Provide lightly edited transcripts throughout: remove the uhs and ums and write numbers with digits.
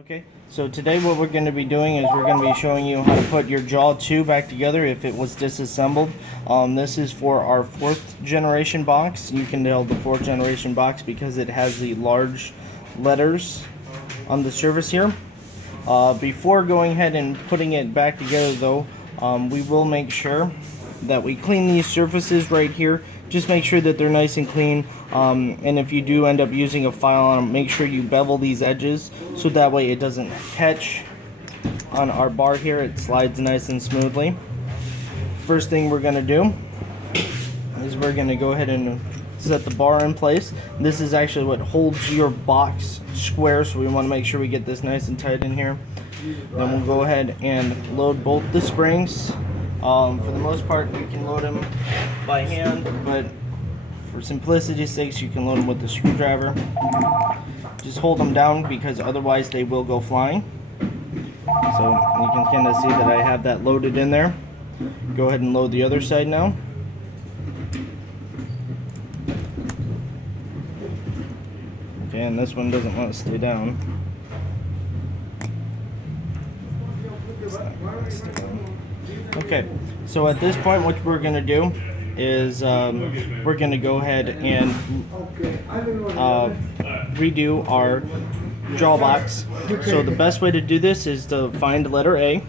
Okay, so today what we're going to be doing is we're going to be showing you how to put your jaw 2 back together if it was disassembled. This is for our 4th generation box. You can tell the 4th generation box because it has the large letters on the surface here. Before going ahead and putting it back together though, we will make sure that we clean these surfaces right here. Just make sure that they're nice and clean, and if you do end up using a file on them, make sure you bevel these edges so that way it doesn't catch on our bar here. It slides nice and smoothly. First thing we're going to do is we're going to go ahead and set the bar in place. This is actually what holds your box square, so we want to make sure we get this nice and tight in here. Then we'll go ahead and load both the springs. For the most part, you can load them by hand, but for simplicity's sakes, you can load them with the screwdriver. Just hold them down because otherwise they will go flying. So you can kind of see that I have that loaded in there. Go ahead and load the other side now. Okay, and this one doesn't want to stay down. Okay, so at this point what we're going to do is we're going to go ahead and redo our jaw box. So the best way to do this is to find the letter A,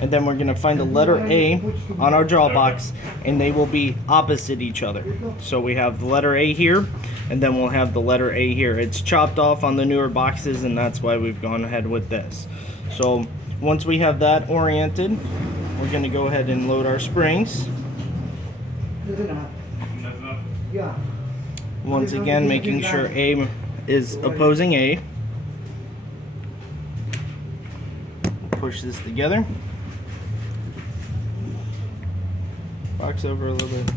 and then we're going to find the letter A on our jaw box, and they will be opposite each other. So we have the letter A here, and then we'll have the letter A here. It's chopped off on the newer boxes, and that's why we've gone ahead with this. So once we have that oriented, we're going to go ahead and load our springs. Once again, making sure A is opposing A. Push this together. Box over a little bit.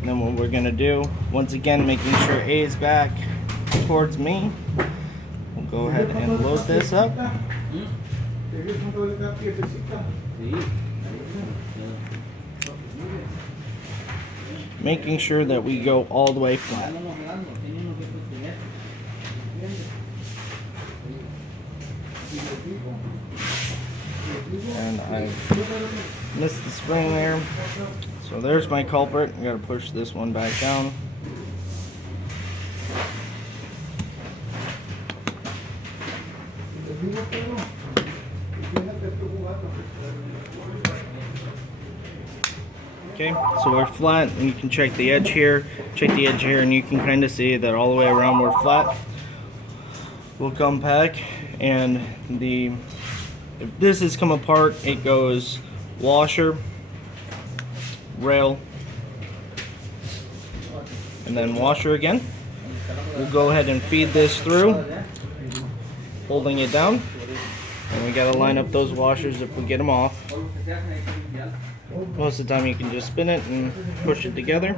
And then what we're going to do, once again, making sure A is back towards me. We'll go ahead and load this up. Making sure that we go all the way flat. And I missed the spring there. So there's my culprit. I gotta push this one back down. Okay, so we're flat, and you can check the edge here, and you can kind of see that all the way around we're flat. We'll come back, and if this has come apart, it goes washer, rail, and then washer again. We'll go ahead and feed this through, holding it down, and we gotta line up those washers if we get them off. Most of the time you can just spin it and push it together.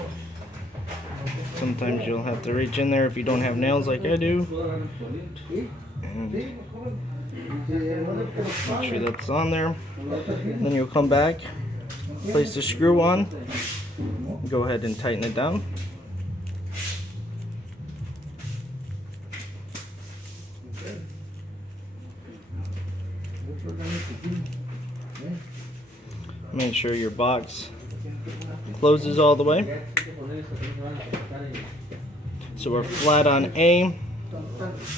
Sometimes you'll have to reach in there if you don't have nails like I do. And make sure that's on there. Then you'll come back, place the screw on, go ahead and tighten it down. Make sure your box closes all the way. So we're flat on A,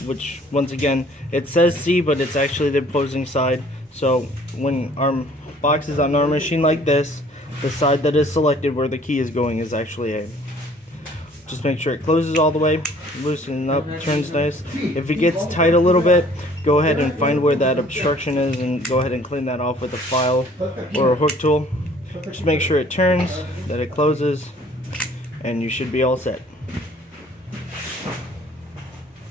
which once again, it says C, but it's actually the opposing side. So when our box is on our machine like this, the side that is selected where the key is going is actually A. Just make sure it closes all the way, loosen it up, turns nice. If it gets tight a little bit, go ahead and find where that obstruction is and go ahead and clean that off with a file or a hook tool. Just make sure it turns, that it closes, and you should be all set.